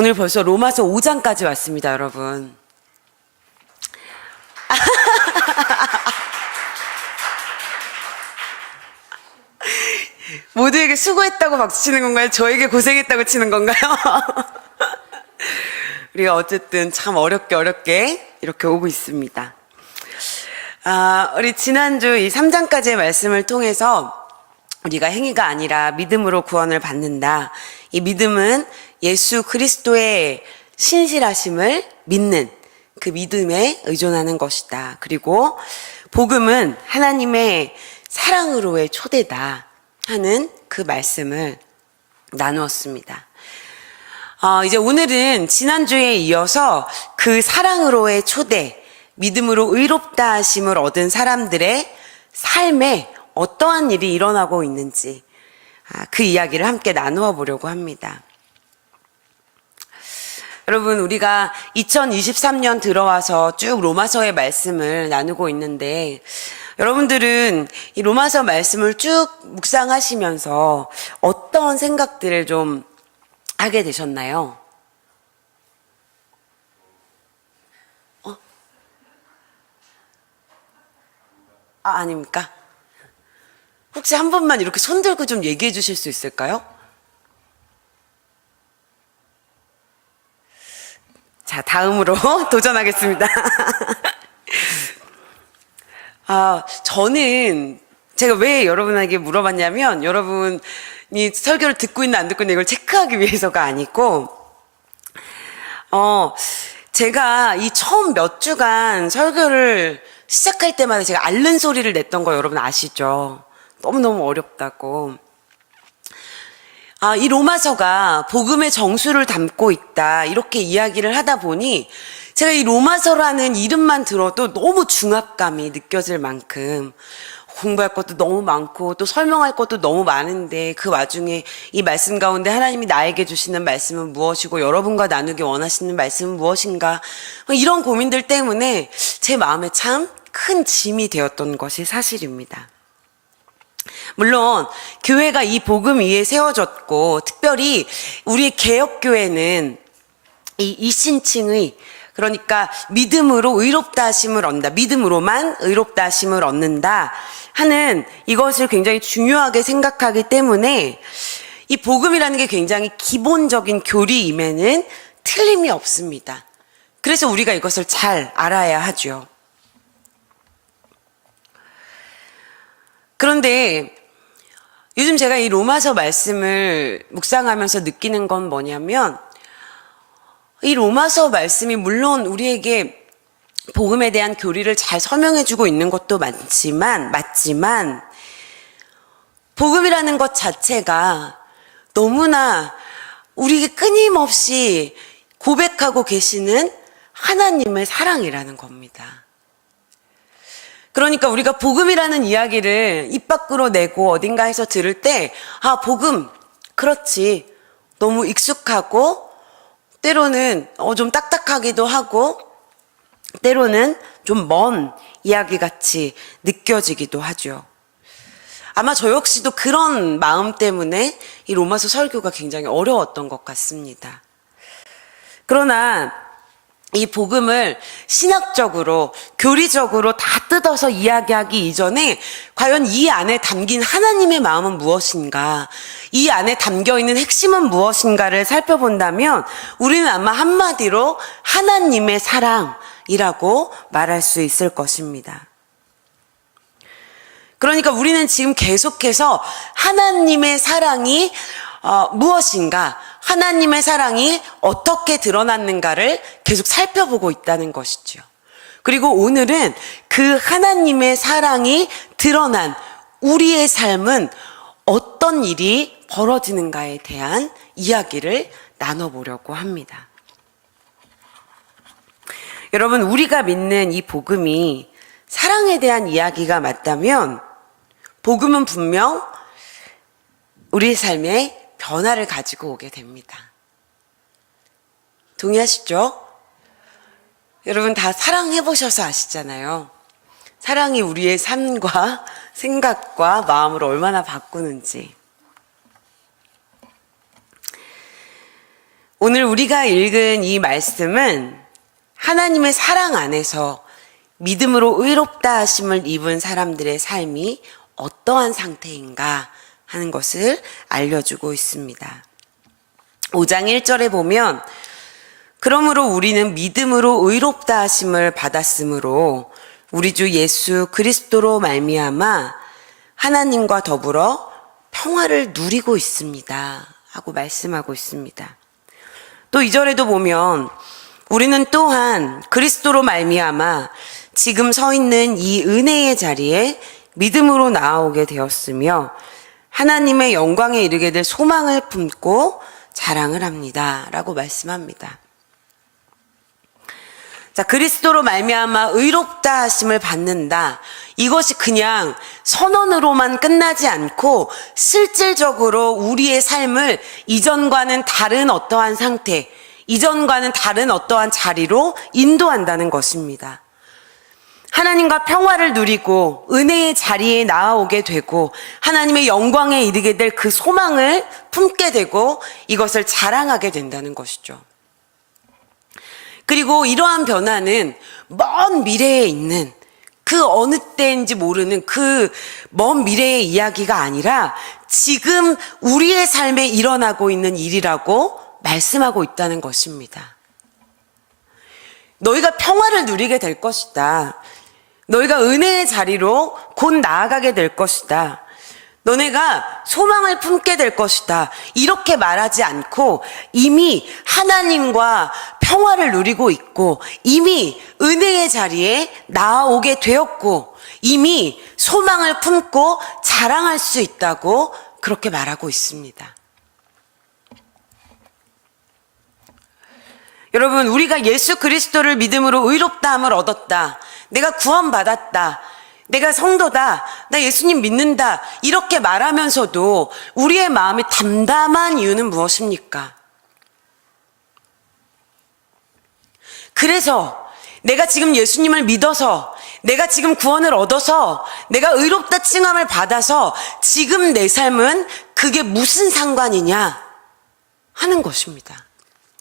오늘 벌써 로마서 5장까지 왔습니다, 여러분. 모두에게 수고했다고 박수 치는 건가요? 저에게 고생했다고 치는 건가요? 우리가 어쨌든 참 어렵게 이렇게 오고 있습니다. 우리 지난주 이 3장까지의 말씀을 통해서 우리가 행위가 아니라 믿음으로 구원을 받는다. 이 믿음은 예수 그리스도의 신실하심을 믿는 그 믿음에 의존하는 것이다. 그리고 복음은 하나님의 사랑으로의 초대다 하는 그 말씀을 나누었습니다. 이제 오늘은 지난주에 이어서 그 사랑으로의 초대, 믿음으로 의롭다 하심을 얻은 사람들의 삶에 어떠한 일이 일어나고 있는지 그 이야기를 함께 나누어 보려고 합니다. 여러분, 우리가 2023년 들어와서 쭉 로마서의 말씀을 나누고 있는데 여러분들은 이 로마서 말씀을 쭉 묵상하시면서 어떤 생각들을 좀 하게 되셨나요? 아닙니까? 혹시 한 번만 이렇게 손 들고 좀 얘기해 주실 수 있을까요? 자, 다음으로 도전하겠습니다. 저는 제가 왜 여러분에게 물어봤냐면 여러분이 설교를 듣고 있나 안 듣고 있나 이걸 체크하기 위해서가 아니고 제가 이 처음 몇 주간 설교를 시작할 때마다 제가 앓는 소리를 냈던 거 여러분 아시죠? 너무너무 어렵다고. 이 로마서가 복음의 정수를 담고 있다 이렇게 이야기를 하다 보니 제가 이 로마서라는 이름만 들어도 너무 중압감이 느껴질 만큼 공부할 것도 너무 많고 또 설명할 것도 너무 많은데 그 와중에 이 말씀 가운데 하나님이 나에게 주시는 말씀은 무엇이고 여러분과 나누기 원하시는 말씀은 무엇인가 이런 고민들 때문에 제 마음에 참 큰 짐이 되었던 것이 사실입니다. 물론 교회가 이 복음 위에 세워졌고 특별히 우리 개혁교회는 이 이신칭의 그러니까 믿음으로 의롭다 하심을 얻는다. 믿음으로만 의롭다 하심을 얻는다 하는 이것을 굉장히 중요하게 생각하기 때문에 이 복음이라는 게 굉장히 기본적인 교리임에는 틀림이 없습니다. 그래서 우리가 이것을 잘 알아야 하죠. 그런데 요즘 제가 이 로마서 말씀을 묵상하면서 느끼는 건 뭐냐면 이 로마서 말씀이 물론 우리에게 복음에 대한 교리를 잘 설명해주고 있는 것도 맞지만 복음이라는 것 자체가 너무나 우리에게 끊임없이 고백하고 계시는 하나님의 사랑이라는 겁니다. 그러니까 우리가 복음이라는 이야기를 입 밖으로 내고 어딘가에서 들을 때 복음 그렇지 너무 익숙하고 때로는 좀 딱딱하기도 하고 때로는 좀 먼 이야기같이 느껴지기도 하죠. 아마 저 역시도 그런 마음 때문에 이 로마서 설교가 굉장히 어려웠던 것 같습니다. 그러나 이 복음을 신학적으로 교리적으로 다 뜯어서 이야기하기 이전에 과연 이 안에 담긴 하나님의 마음은 무엇인가, 이 안에 담겨있는 핵심은 무엇인가를 살펴본다면 우리는 아마 한마디로 하나님의 사랑이라고 말할 수 있을 것입니다. 그러니까 우리는 지금 계속해서 하나님의 사랑이 무엇인가, 하나님의 사랑이 어떻게 드러났는가를 계속 살펴보고 있다는 것이죠. 그리고 오늘은 그 하나님의 사랑이 드러난 우리의 삶은 어떤 일이 벌어지는가에 대한 이야기를 나눠보려고 합니다. 여러분, 우리가 믿는 이 복음이 사랑에 대한 이야기가 맞다면 복음은 분명 우리의 삶에 변화를 가지고 오게 됩니다. 동의하시죠? 여러분 다 사랑해보셔서 아시잖아요. 사랑이 우리의 삶과 생각과 마음을 얼마나 바꾸는지. 오늘 우리가 읽은 이 말씀은 하나님의 사랑 안에서 믿음으로 의롭다 하심을 입은 사람들의 삶이 어떠한 상태인가 하는 것을 알려주고 있습니다. 5장 1절에 보면 그러므로 우리는 믿음으로 의롭다 하심을 받았으므로 우리 주 예수 그리스도로 말미암아 하나님과 더불어 평화를 누리고 있습니다 하고 말씀하고 있습니다. 또 2절에도 보면 우리는 또한 그리스도로 말미암아 지금 서 있는 이 은혜의 자리에 믿음으로 나아오게 되었으며 하나님의 영광에 이르게 될 소망을 품고 자랑을 합니다 라고 말씀합니다. 자, 그리스도로 말미암아 의롭다 하심을 받는다. 이것이 그냥 선언으로만 끝나지 않고 실질적으로 우리의 삶을 이전과는 다른 어떠한 상태, 이전과는 다른 어떠한 자리로 인도한다는 것입니다. 하나님과 평화를 누리고 은혜의 자리에 나아오게 되고 하나님의 영광에 이르게 될 그 소망을 품게 되고 이것을 자랑하게 된다는 것이죠. 그리고 이러한 변화는 먼 미래에 있는 그 어느 때인지 모르는 그 먼 미래의 이야기가 아니라 지금 우리의 삶에 일어나고 있는 일이라고 말씀하고 있다는 것입니다. 너희가 평화를 누리게 될 것이다. 너희가 은혜의 자리로 곧 나아가게 될 것이다. 너네가 소망을 품게 될 것이다. 이렇게 말하지 않고 이미 하나님과 평화를 누리고 있고 이미 은혜의 자리에 나아오게 되었고 이미 소망을 품고 자랑할 수 있다고 그렇게 말하고 있습니다. 여러분, 우리가 예수 그리스도를 믿음으로 의롭다함을 얻었다. 내가 구원받았다. 내가 성도다. 나 예수님 믿는다. 이렇게 말하면서도 우리의 마음이 담담한 이유는 무엇입니까? 그래서 내가 지금 예수님을 믿어서 내가 지금 구원을 얻어서 내가 의롭다 칭함을 받아서 지금 내 삶은 그게 무슨 상관이냐 하는 것입니다.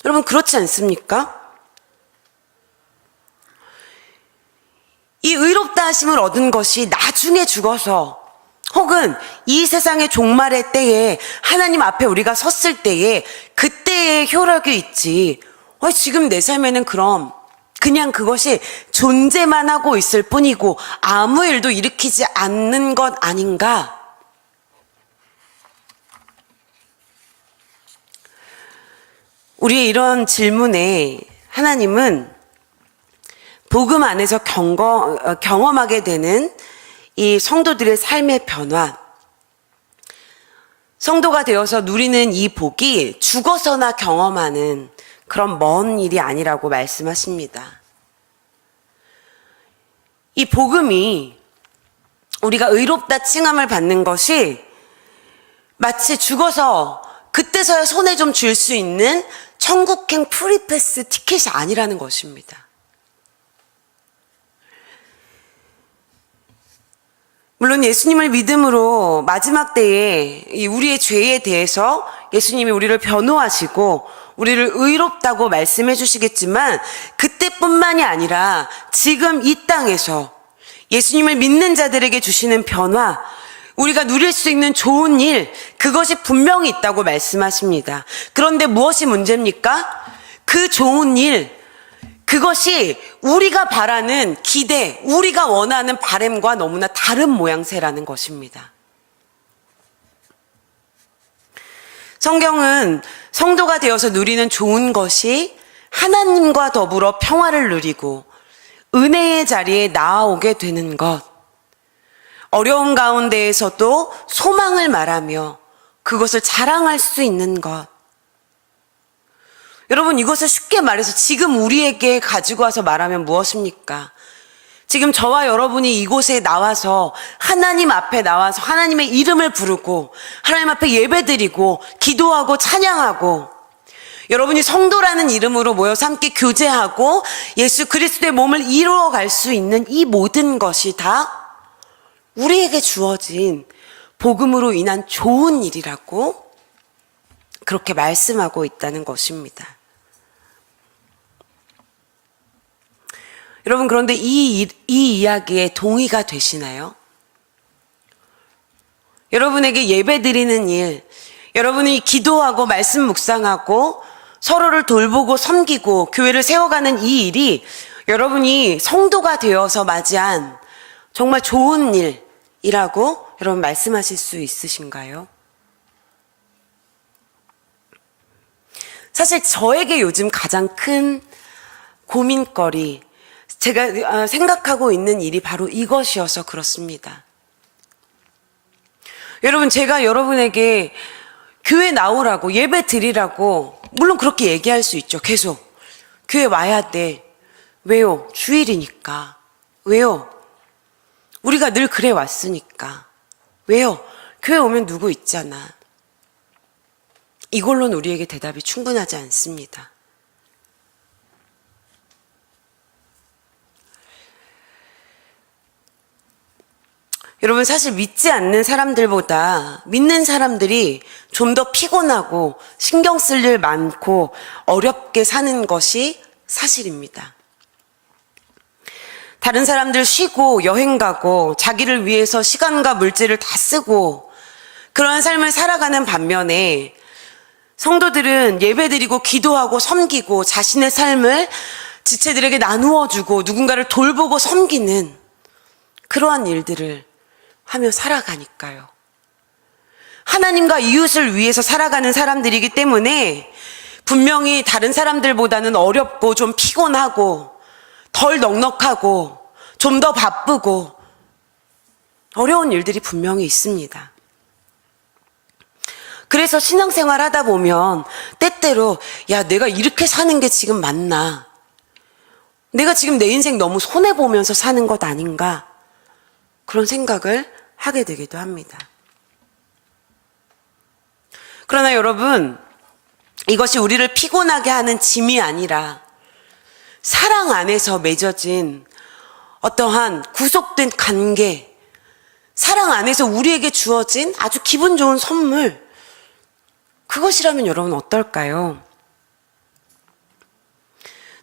여러분, 그렇지 않습니까? 이 의롭다 하심을 얻은 것이 나중에 죽어서 혹은 이 세상의 종말의 때에 하나님 앞에 우리가 섰을 때에 그때의 효력이 있지 지금 내 삶에는 그럼 그냥 그것이 존재만 하고 있을 뿐이고 아무 일도 일으키지 않는 것 아닌가? 우리의 이런 질문에 하나님은 복음 안에서 경험하게 되는 이 성도들의 삶의 변화, 성도가 되어서 누리는 이 복이 죽어서나 경험하는 그런 먼 일이 아니라고 말씀하십니다. 이 복음이 우리가 의롭다 칭함을 받는 것이 마치 죽어서 그때서야 손에 좀 쥘 수 있는 천국행 프리패스 티켓이 아니라는 것입니다. 물론 예수님을 믿음으로 마지막 때에 우리의 죄에 대해서 예수님이 우리를 변호하시고 우리를 의롭다고 말씀해 주시겠지만 그때뿐만이 아니라 지금 이 땅에서 예수님을 믿는 자들에게 주시는 변화, 우리가 누릴 수 있는 좋은 일, 그것이 분명히 있다고 말씀하십니다. 그런데 무엇이 문제입니까? 그 좋은 일, 그것이 우리가 바라는 기대, 우리가 원하는 바램과 너무나 다른 모양새라는 것입니다. 성경은 성도가 되어서 누리는 좋은 것이 하나님과 더불어 평화를 누리고 은혜의 자리에 나아오게 되는 것, 어려운 가운데에서도 소망을 말하며 그것을 자랑할 수 있는 것. 여러분, 이것을 쉽게 말해서 지금 우리에게 가지고 와서 말하면 무엇입니까? 지금 저와 여러분이 이곳에 나와서 하나님 앞에 나와서 하나님의 이름을 부르고 하나님 앞에 예배드리고 기도하고 찬양하고 여러분이 성도라는 이름으로 모여서 함께 교제하고 예수 그리스도의 몸을 이루어갈 수 있는 이 모든 것이 다 우리에게 주어진 복음으로 인한 좋은 일이라고 그렇게 말씀하고 있다는 것입니다. 여러분, 그런데 이 이야기에 동의가 되시나요? 여러분에게 예배 드리는 일, 여러분이 기도하고 말씀 묵상하고 서로를 돌보고 섬기고 교회를 세워가는 이 일이 여러분이 성도가 되어서 맞이한 정말 좋은 일이라고 여러분 말씀하실 수 있으신가요? 사실 저에게 요즘 가장 큰 고민거리, 제가 생각하고 있는 일이 바로 이것이어서 그렇습니다. 여러분, 제가 여러분에게 교회 나오라고, 예배 드리라고, 물론 그렇게 얘기할 수 있죠. 계속. 교회 와야 돼. 왜요? 주일이니까. 왜요? 우리가 늘 그래 왔으니까. 왜요? 교회 오면 누구 있잖아. 이걸로는 우리에게 대답이 충분하지 않습니다. 여러분, 사실 믿지 않는 사람들보다 믿는 사람들이 좀 더 피곤하고 신경 쓸 일 많고 어렵게 사는 것이 사실입니다. 다른 사람들 쉬고 여행 가고 자기를 위해서 시간과 물질을 다 쓰고 그러한 삶을 살아가는 반면에 성도들은 예배드리고 기도하고 섬기고 자신의 삶을 지체들에게 나누어 주고 누군가를 돌보고 섬기는 그러한 일들을 하며 살아가니까요. 하나님과 이웃을 위해서 살아가는 사람들이기 때문에 분명히 다른 사람들보다는 어렵고 좀 피곤하고 덜 넉넉하고 좀 더 바쁘고 어려운 일들이 분명히 있습니다. 그래서 신앙생활 하다 보면 때때로 야, 내가 이렇게 사는 게 지금 맞나? 내가 지금 내 인생 너무 손해보면서 사는 것 아닌가? 그런 생각을 하게 되기도 합니다. 그러나 여러분, 이것이 우리를 피곤하게 하는 짐이 아니라 사랑 안에서 맺어진 어떠한 구속된 관계, 사랑 안에서 우리에게 주어진 아주 기분 좋은 선물, 그것이라면 여러분 어떨까요?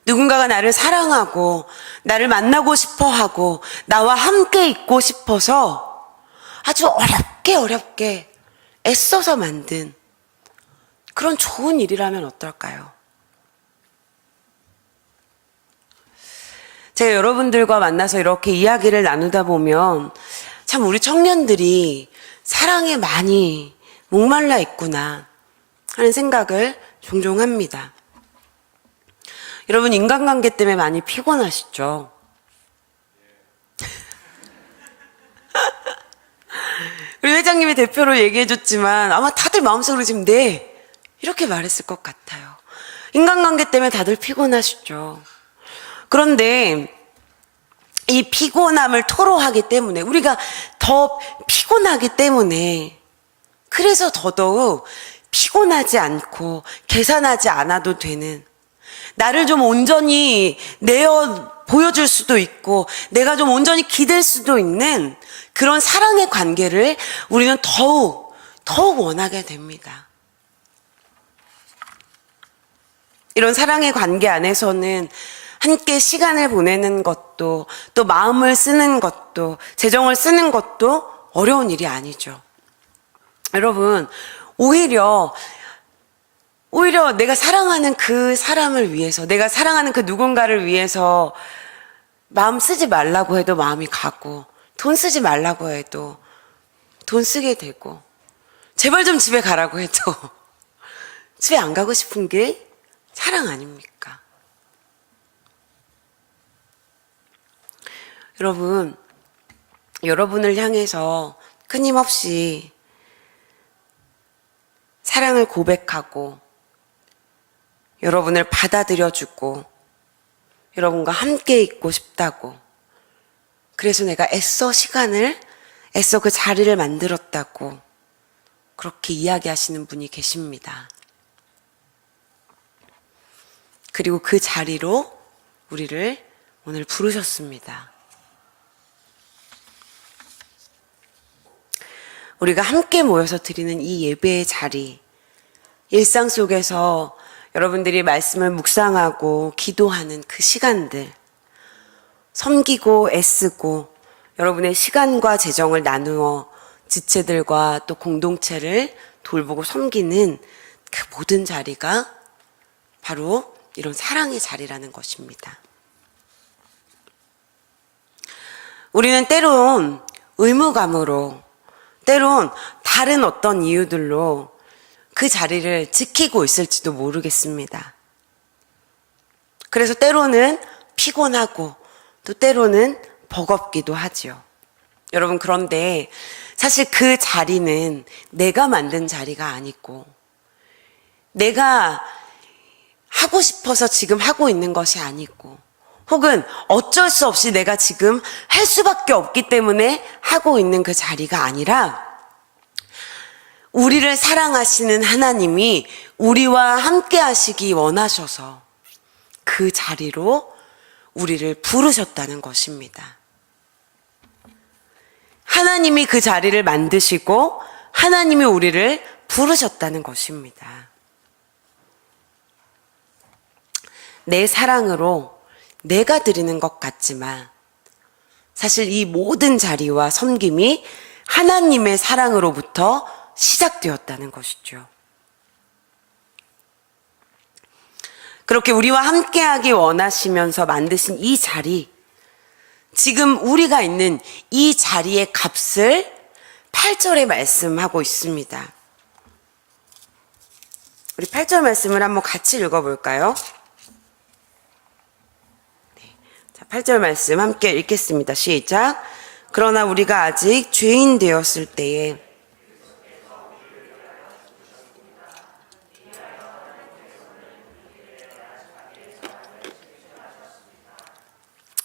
누군가가 나를 사랑하고 나를 만나고 싶어 하고 나와 함께 있고 싶어서 아주 어렵게 애써서 만든 그런 좋은 일이라면 어떨까요? 제가 여러분들과 만나서 이렇게 이야기를 나누다 보면 참 우리 청년들이 사랑에 많이 목말라 있구나 하는 생각을 종종 합니다. 여러분, 인간관계 때문에 많이 피곤하시죠? 우리 회장님이 대표로 얘기해줬지만 아마 다들 마음속으로 지금 네 이렇게 말했을 것 같아요. 인간관계 때문에 다들 피곤하시죠. 그런데 이 피곤함을 토로하기 때문에 우리가 더 피곤하기 때문에 그래서 더더욱 피곤하지 않고 계산하지 않아도 되는 나를 좀 온전히 내어 보여줄 수도 있고 내가 좀 온전히 기댈 수도 있는 그런 사랑의 관계를 우리는 더욱 원하게 됩니다. 이런 사랑의 관계 안에서는 함께 시간을 보내는 것도 또 마음을 쓰는 것도 재정을 쓰는 것도 어려운 일이 아니죠. 여러분, 오히려 내가 사랑하는 그 사람을 위해서, 내가 사랑하는 그 누군가를 위해서 마음 쓰지 말라고 해도 마음이 가고, 돈 쓰지 말라고 해도 돈 쓰게 되고, 제발 좀 집에 가라고 해도 집에 안 가고 싶은 게 사랑 아닙니까? 여러분, 여러분을 향해서 끊임없이 사랑을 고백하고 여러분을 받아들여주고 여러분과 함께 있고 싶다고, 그래서 내가 애써 그 자리를 만들었다고 그렇게 이야기하시는 분이 계십니다. 그리고 그 자리로 우리를 오늘 부르셨습니다. 우리가 함께 모여서 드리는 이 예배의 자리, 일상 속에서 여러분들이 말씀을 묵상하고 기도하는 그 시간들, 섬기고 애쓰고 여러분의 시간과 재정을 나누어 지체들과 또 공동체를 돌보고 섬기는 그 모든 자리가 바로 이런 사랑의 자리라는 것입니다. 우리는 때론 의무감으로, 때론 다른 어떤 이유들로 그 자리를 지키고 있을지도 모르겠습니다. 그래서 때로는 피곤하고 또 때로는 버겁기도 하지요. 여러분, 그런데 사실 그 자리는 내가 만든 자리가 아니고 내가 하고 싶어서 지금 하고 있는 것이 아니고 혹은 어쩔 수 없이 내가 지금 할 수밖에 없기 때문에 하고 있는 그 자리가 아니라 우리를 사랑하시는 하나님이 우리와 함께 하시기 원하셔서 그 자리로 우리를 부르셨다는 것입니다. 하나님이 그 자리를 만드시고 하나님이 우리를 부르셨다는 것입니다. 내 사랑으로 내가 드리는 것 같지만 사실 이 모든 자리와 섬김이 하나님의 사랑으로부터 시작되었다는 것이죠. 그렇게 우리와 함께하기 원하시면서 만드신 이 자리, 지금 우리가 있는 이 자리의 값을 8절에 말씀하고 있습니다. 우리 8절 말씀을 한번 같이 읽어볼까요? 8절 말씀 함께 읽겠습니다. 시작. 그러나 우리가 아직 죄인 되었을 때에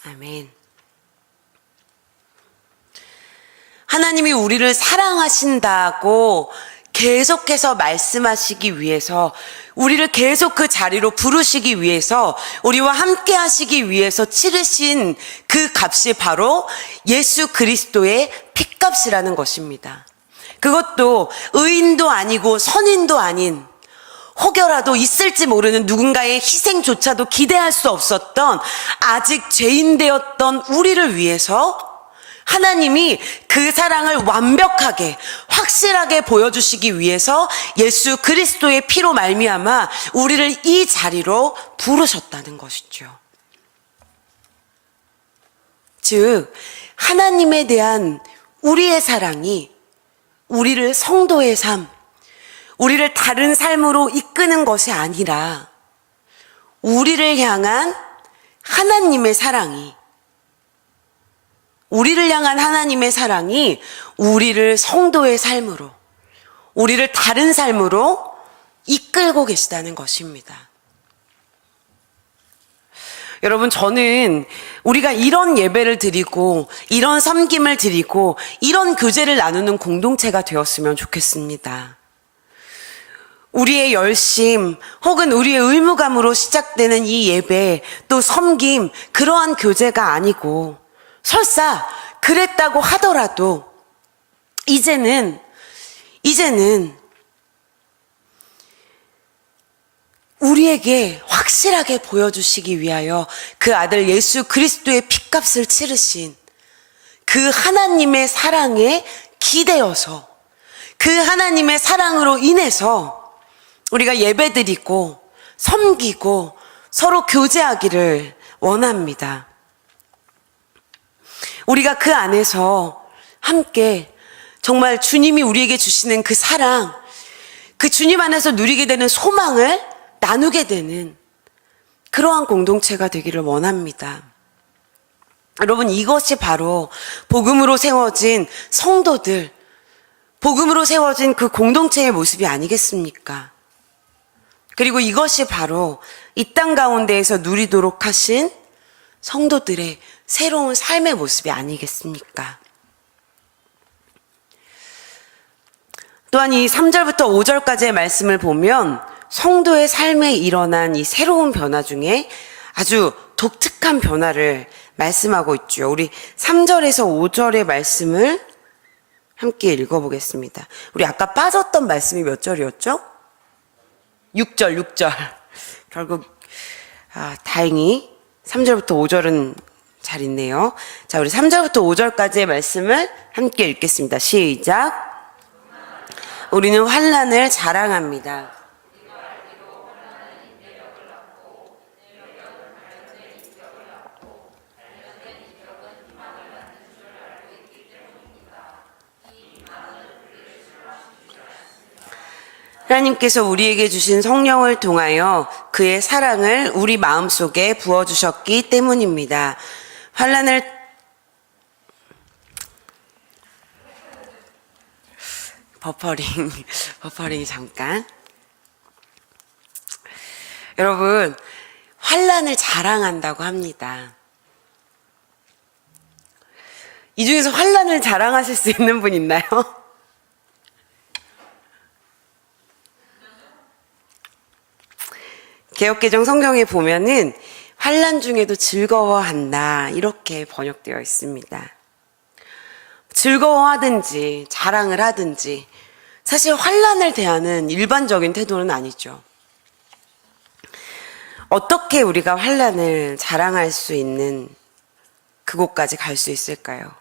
아멘. 하나님이 우리를 사랑하신다고 계속해서 말씀하시기 위해서, 우리를 계속 그 자리로 부르시기 위해서, 우리와 함께 하시기 위해서 치르신 그 값이 바로 예수 그리스도의 핏값이라는 것입니다. 그것도 의인도 아니고 선인도 아닌, 혹여라도 있을지 모르는 누군가의 희생조차도 기대할 수 없었던 아직 죄인 되었던 우리를 위해서 하나님이 그 사랑을 완벽하게 확실하게 보여주시기 위해서 예수 그리스도의 피로 말미암아 우리를 이 자리로 부르셨다는 것이죠. 즉 하나님에 대한 우리의 사랑이 우리를 성도의 삶, 우리를 다른 삶으로 이끄는 것이 아니라 우리를 향한 하나님의 사랑이, 우리를 향한 하나님의 사랑이 우리를 성도의 삶으로, 우리를 다른 삶으로 이끌고 계시다는 것입니다. 여러분, 저는 우리가 이런 예배를 드리고 이런 섬김을 드리고 이런 교제를 나누는 공동체가 되었으면 좋겠습니다. 우리의 열심 혹은 우리의 의무감으로 시작되는 이 예배, 또 섬김, 그러한 교제가 아니고 설사 그랬다고 하더라도 이제는 우리에게 확실하게 보여주시기 위하여 그 아들 예수 그리스도의 핏값을 치르신 그 하나님의 사랑에 기대어서 그 하나님의 사랑으로 인해서 우리가 예배드리고 섬기고 서로 교제하기를 원합니다. 우리가 그 안에서 함께 정말 주님이 우리에게 주시는 그 사랑, 그 주님 안에서 누리게 되는 소망을 나누게 되는 그러한 공동체가 되기를 원합니다. 여러분, 이것이 바로 복음으로 세워진 성도들, 복음으로 세워진 그 공동체의 모습이 아니겠습니까? 그리고 이것이 바로 이 땅 가운데에서 누리도록 하신 성도들의 새로운 삶의 모습이 아니겠습니까? 또한 이 3절부터 5절까지의 말씀을 보면 성도의 삶에 일어난 이 새로운 변화 중에 아주 독특한 변화를 말씀하고 있죠. 우리 3절에서 5절의 말씀을 함께 읽어보겠습니다. 우리 아까 빠졌던 말씀이 몇 절이었죠? 6절. 결국 다행히 3절부터 5절은 잘 있네요. 자, 우리 3절부터 5절까지의 말씀을 함께 읽겠습니다. 시작. 우리는 환난을 자랑합니다. 하나님께서 우리에게 주신 성령을 통하여 그의 사랑을 우리 마음속에 부어주셨기 때문입니다. 환난을 버퍼링이 잠깐. 여러분, 환난을 자랑한다고 합니다. 이 중에서 환난을 자랑하실 수 있는 분 있나요? 개역개정 성경에 보면은 환난 중에도 즐거워한다 이렇게 번역되어 있습니다. 즐거워하든지 자랑을 하든지 사실 환난을 대하는 일반적인 태도는 아니죠. 어떻게 우리가 환난을 자랑할 수 있는 그곳까지 갈 수 있을까요?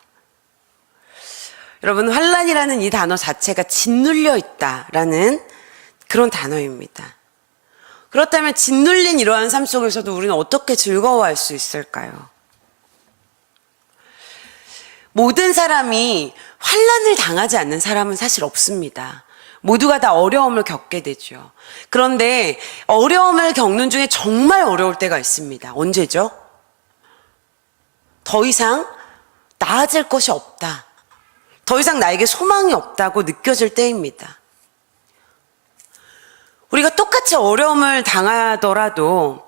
여러분, 환난이라는 이 단어 자체가 짓눌려 있다라는 그런 단어입니다. 그렇다면 짓눌린 이러한 삶 속에서도 우리는 어떻게 즐거워할 수 있을까요? 모든 사람이 환난을 당하지 않는 사람은 사실 없습니다. 모두가 다 어려움을 겪게 되죠. 그런데 어려움을 겪는 중에 정말 어려울 때가 있습니다. 언제죠? 더 이상 나아질 것이 없다. 더 이상 나에게 소망이 없다고 느껴질 때입니다. 우리가 똑같이 어려움을 당하더라도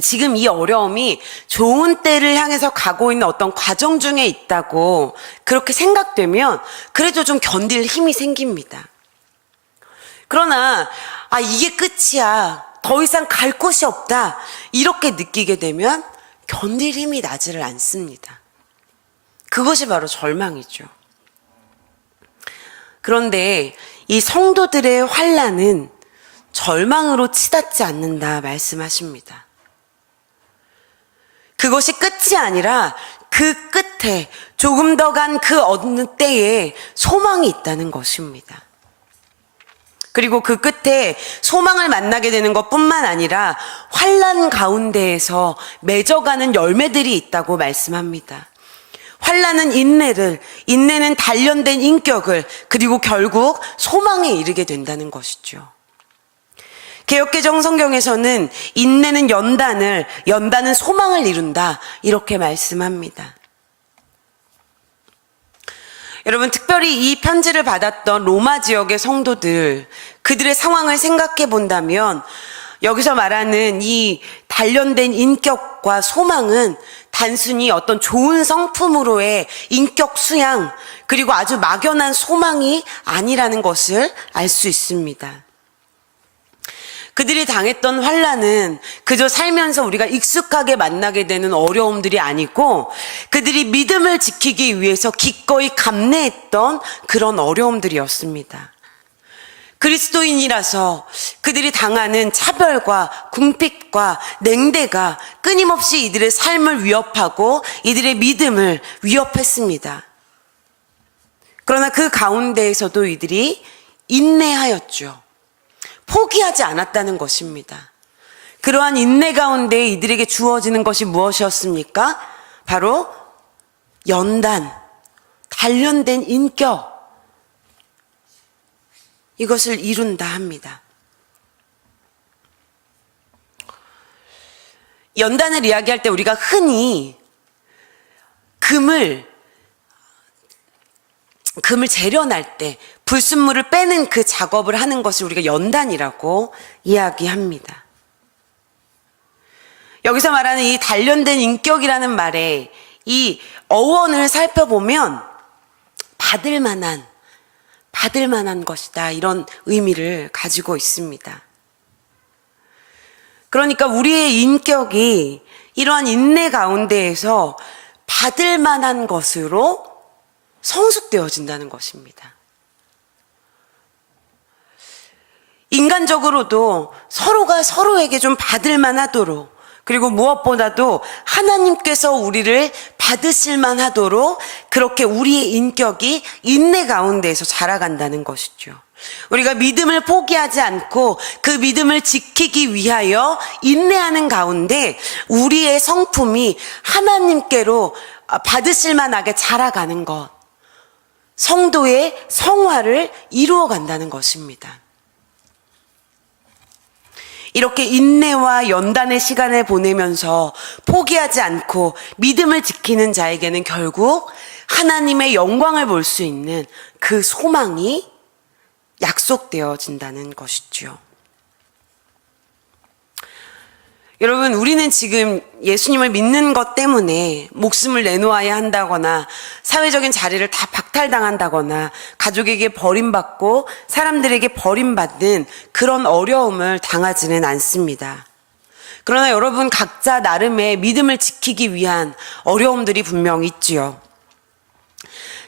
지금 이 어려움이 좋은 때를 향해서 가고 있는 어떤 과정 중에 있다고 그렇게 생각되면 그래도 좀 견딜 힘이 생깁니다. 그러나 이게 끝이야. 더 이상 갈 곳이 없다. 이렇게 느끼게 되면 견딜 힘이 나지를 않습니다. 그것이 바로 절망이죠. 그런데 이 성도들의 환난은 절망으로 치닫지 않는다 말씀하십니다. 그것이 끝이 아니라 그 끝에 조금 더 간 그 어느 때에 소망이 있다는 것입니다. 그리고 그 끝에 소망을 만나게 되는 것뿐만 아니라 환난 가운데에서 맺어가는 열매들이 있다고 말씀합니다. 환난은 인내는 단련된 인격을, 그리고 결국 소망에 이르게 된다는 것이죠. 개역개정 성경에서는 인내는 연단은 소망을 이룬다 이렇게 말씀합니다. 여러분, 특별히 이 편지를 받았던 로마 지역의 성도들, 그들의 상황을 생각해 본다면 여기서 말하는 이 단련된 인격과 소망은 단순히 어떤 좋은 성품으로의 인격 수양, 그리고 아주 막연한 소망이 아니라는 것을 알 수 있습니다. 그들이 당했던 환난은 그저 살면서 우리가 익숙하게 만나게 되는 어려움들이 아니고 그들이 믿음을 지키기 위해서 기꺼이 감내했던 그런 어려움들이었습니다. 그리스도인이라서 그들이 당하는 차별과 궁핍과 냉대가 끊임없이 이들의 삶을 위협하고 이들의 믿음을 위협했습니다. 그러나 그 가운데에서도 이들이 인내하였죠. 포기하지 않았다는 것입니다. 그러한 인내 가운데 이들에게 주어지는 것이 무엇이었습니까? 바로 단련된 인격, 이것을 이룬다 합니다. 연단을 이야기할 때 우리가 흔히 금을 재련할 때 불순물을 빼는 그 작업을 하는 것을 우리가 연단이라고 이야기합니다. 여기서 말하는 이 단련된 인격이라는 말에 이 어원을 살펴보면 받을 만한 것이다, 이런 의미를 가지고 있습니다. 그러니까 우리의 인격이 이러한 인내 가운데에서 받을 만한 것으로 성숙되어진다는 것입니다. 인간적으로도 서로가 서로에게 좀 받을 만하도록, 그리고 무엇보다도 하나님께서 우리를 받으실만 하도록 그렇게 우리의 인격이 인내 가운데에서 자라간다는 것이죠. 우리가 믿음을 포기하지 않고 그 믿음을 지키기 위하여 인내하는 가운데 우리의 성품이 하나님께로 받으실만하게 자라가는 것, 성도의 성화를 이루어 간다는 것입니다. 이렇게 인내와 연단의 시간을 보내면서 포기하지 않고 믿음을 지키는 자에게는 결국 하나님의 영광을 볼 수 있는 그 소망이 약속되어진다는 것이죠. 여러분, 우리는 지금 예수님을 믿는 것 때문에 목숨을 내놓아야 한다거나 사회적인 자리를 다 박탈당한다거나 가족에게 버림받고 사람들에게 버림받는 그런 어려움을 당하지는 않습니다. 그러나 여러분 각자 나름의 믿음을 지키기 위한 어려움들이 분명히 있지요.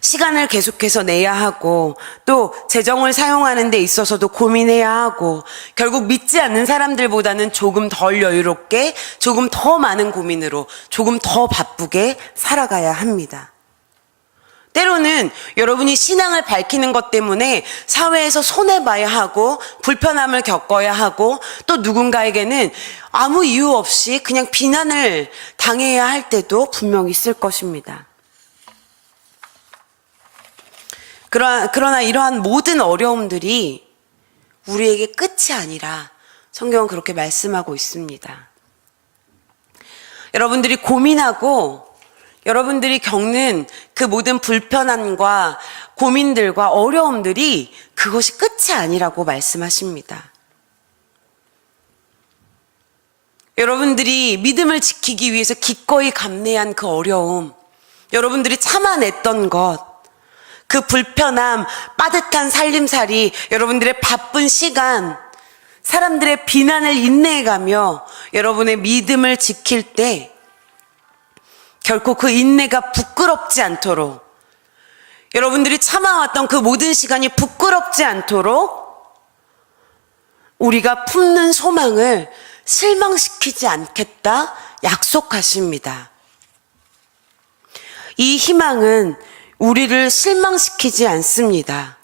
시간을 계속해서 내야 하고 또 재정을 사용하는 데 있어서도 고민해야 하고 결국 믿지 않는 사람들보다는 조금 덜 여유롭게 조금 더 많은 고민으로 조금 더 바쁘게 살아가야 합니다. 때로는 여러분이 신앙을 밝히는 것 때문에 사회에서 손해봐야 하고 불편함을 겪어야 하고 또 누군가에게는 아무 이유 없이 그냥 비난을 당해야 할 때도 분명히 있을 것입니다. 그러나 이러한 모든 어려움들이 우리에게 끝이 아니라 성경은 그렇게 말씀하고 있습니다. 여러분들이 고민하고 여러분들이 겪는 그 모든 불편함과 고민들과 어려움들이 그것이 끝이 아니라고 말씀하십니다. 여러분들이 믿음을 지키기 위해서 기꺼이 감내한 그 어려움, 여러분들이 참아냈던 것, 그 불편함, 빠듯한 살림살이, 여러분들의 바쁜 시간, 사람들의 비난을 인내해가며 여러분의 믿음을 지킬 때 결코 그 인내가 부끄럽지 않도록, 여러분들이 참아왔던 그 모든 시간이 부끄럽지 않도록 우리가 품는 소망을 실망시키지 않겠다 약속하십니다. 이 희망은 우리를 실망시키지 않습니다.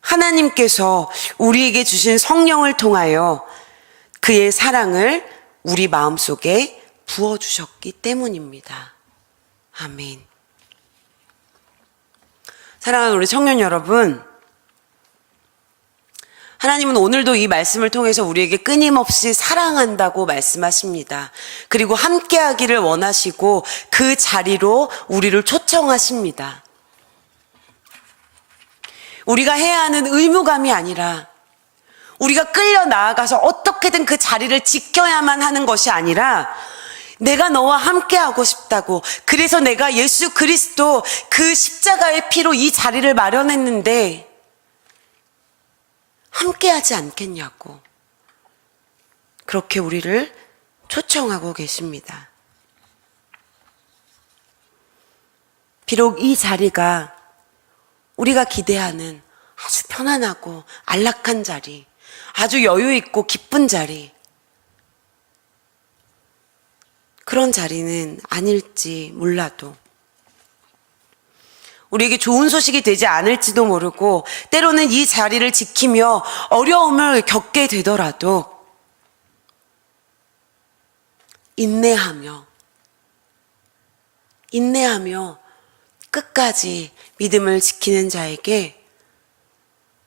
하나님께서 우리에게 주신 성령을 통하여 그의 사랑을 우리 마음속에 부어주셨기 때문입니다. 아멘. 사랑하는 우리 청년 여러분, 하나님은 오늘도 이 말씀을 통해서 우리에게 끊임없이 사랑한다고 말씀하십니다. 그리고 함께하기를 원하시고 그 자리로 우리를 초청하십니다. 우리가 해야 하는 의무감이 아니라 우리가 끌려 나아가서 어떻게든 그 자리를 지켜야만 하는 것이 아니라 내가 너와 함께하고 싶다고, 그래서 내가 예수 그리스도 그 십자가의 피로 이 자리를 마련했는데 함께하지 않겠냐고 그렇게 우리를 초청하고 계십니다. 비록 이 자리가 우리가 기대하는 아주 편안하고 안락한 자리, 아주 여유 있고 기쁜 자리, 그런 자리는 아닐지 몰라도, 우리에게 좋은 소식이 되지 않을지도 모르고 때로는 이 자리를 지키며 어려움을 겪게 되더라도 인내하며 끝까지 믿음을 지키는 자에게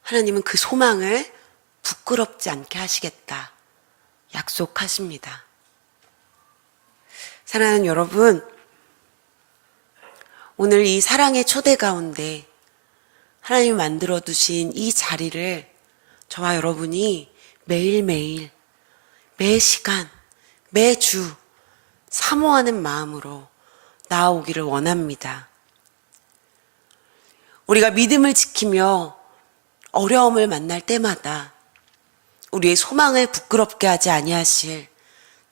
하나님은 그 소망을 부끄럽지 않게 하시겠다 약속하십니다. 사랑하는 여러분, 오늘 이 사랑의 초대 가운데 하나님이 만들어 두신 이 자리를 저와 여러분이 매일매일, 매 시간, 매주 사모하는 마음으로 나아오기를 원합니다. 우리가 믿음을 지키며 어려움을 만날 때마다 우리의 소망을 부끄럽게 하지 아니하실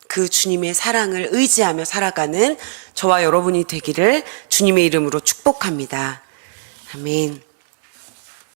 그 주님의 사랑을 의지하며 살아가는 저와 여러분이 되기를 주님의 이름으로 축복합니다. 아멘.